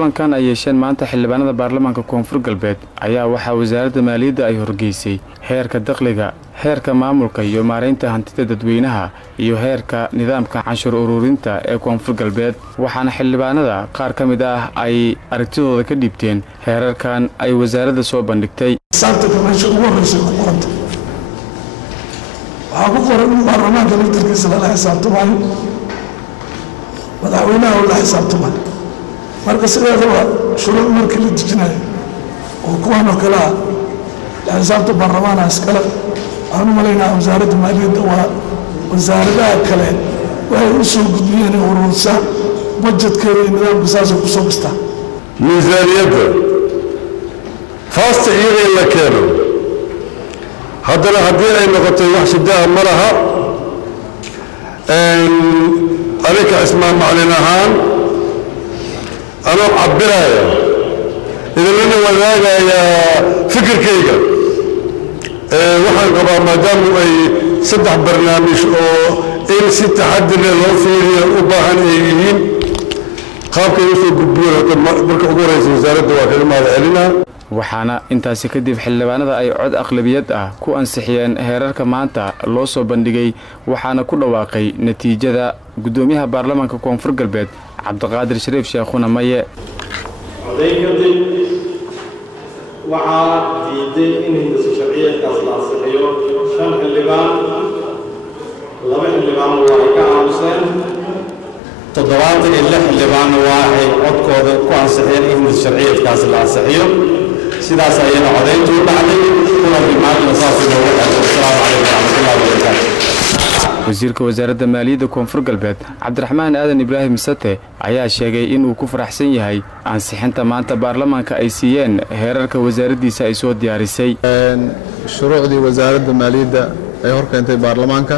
kulankan ay yeesheen maanta xildhibaanada baarlamaanka koonfur galbeed ayaa waxa wasaaradda maaliyadda ay horgeysay heerka dakhliga, heerka maamulka iyo maareynta hantida dadweynaha iyo heerka nidaamka canshuur ururinta ee koonfur galbeed. waxaana xildhibaanada qaar ka mid ah ay aragtidooda ka dhiibteen heerarkan ay wasaaradda soo bandhigtay. baarlamaanka laftarkiisa lala xisaabtamayo, madaxweynaha oo la xisaabtamayo. marka sideedaba shuruuc markii la dejinayo oo kuwan oo kale ah la xisaabta baarlamaanka iskale. waxaan u malaynaa wasaaradda maaliyadda waa wasaaradaha kale waxay u soo gudbiyeen urursa budgetkeeda iyo nidaamka saasay ku soo dhistaa. miisaaniyadda faasta iyada in la keeno, haddana haddii ay noqotay wax shidaha ma laha. aninka ismaan maclin ahaan anoo cabiraya idinlana wadaagaya fikirkayga. waxaan qabaa maadaamu ay 3 barnaamij oo in si taxadir leh loo fiiriyo u baahan ay yihiin, qaabkay u soo gudbiyeen marka ugu horeysa wasaaradda waa kaga mahadcelinaa. waxaana intaasi kadib xildhibaanada ay cod aqlabiyad ah ku ansixiyeen heerarka maanta loo soo bandhigay, waxaana ku dhawaaqay natiijada gudoomiyaha baarlamaanka koonfur galbeed cabdiqaadir shariif sheekhuna maye. odaykadib waxaa diiday in hindisa sharciyeedkaas la ansixiyo 5 xildhibaan, 2 xildhibaan waa ka aamuseen, 76 xildhibaan waxay codkooda ku ansixiyeen in hindisa sharciyeedkaas la ansixiyo. sidaas ayayna codayntu u dhacday. kuna bimaadna saas loogu xeeyo. assalaamu calaykum waraxmatullaahi wabarakaatuh. wasiirka wasaaradda maaliyadda koonfur galbeed cabdiraxmaan aadan ibraahim sate ayaa sheegay inuu ku faraxsan yahay ansixinta maanta baarlamaanka ay siiyeen heerarka wasaaraddiisa ay soo diyaarisay. shuruucdii wasaaradda maaliyadda ay hor keentay baarlamaanka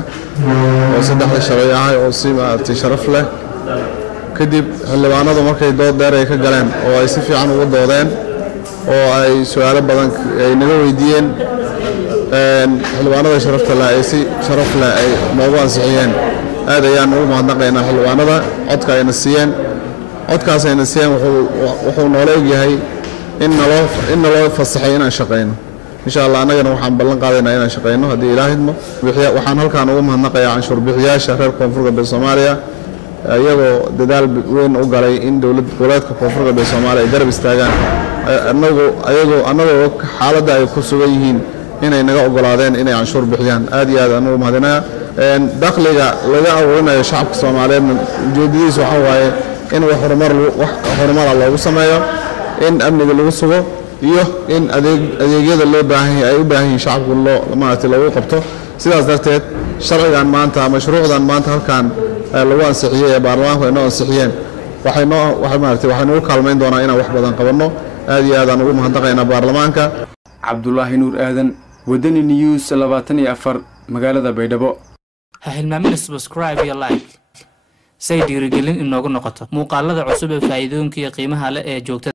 oo 3 sharci ah oo si maartay sharaf leh, kadib xildhibaanadu markay dood dheer ay ka galeen oo ay si fiican uga doodeen oo ay su'aalo badan ay naga weydiiyeen, xildhibaanada sharafta leh ay si sharaf leh ay noogu ansixiyeen. aad ayaan ugu mahadnaqaynaa xildhibaanada codka ayna siiyeen. codkaas ayna siiyeen wuxuu noola egyahay in naloo fasaxay inaan shaqayno. insha allah annagana waxaan ballan qaadaynaa inaan shaqayno haddii ilaahay idmo. waxaan halkaan ugu mahadnaqayaa canshuur bixiyaasha reer koonfur galbeed Soomaaliya iyagoo dadaal weyn u galay in dowlad goboleedka koonfur galbeed Soomaaliya ay garab istaagaan. annagoo xaaladda ay ku sugan yihiin inay naga ogolaadeen inay canshuur bixiyaan. aad iyo aad anugu mahadinaya. dakhliga laga abuurinayo shacabka Soomaaliyeed ujeedadiisu waxa waaye in wax horumar loogu sameeyo, in amniga lagu sugo, iyo in adeegyada loo baahan yahay ay u baahan yihiin shacabku maaragtay loogu qabto. sidaas darteed sharcigan maanta ama shuruucdan maanta halkaan lagu ansixiyey ee baarlamaanku ay noo ansixiyeen waxay nagu kaalmayn doonaa inaan wax badan qabanno. aad iyo aad aan ugu mahadnaqaynaa baarlamaanka. cabdulaahi nuur aadan, wadani news 24 magaalada Baydhabo. ha hilmaamin subscribe iyo like say dhiirigelin inoogu noqoto muuqaalada cusub ee faa'iidooyinka iyo qiimaha leh ee joogtada.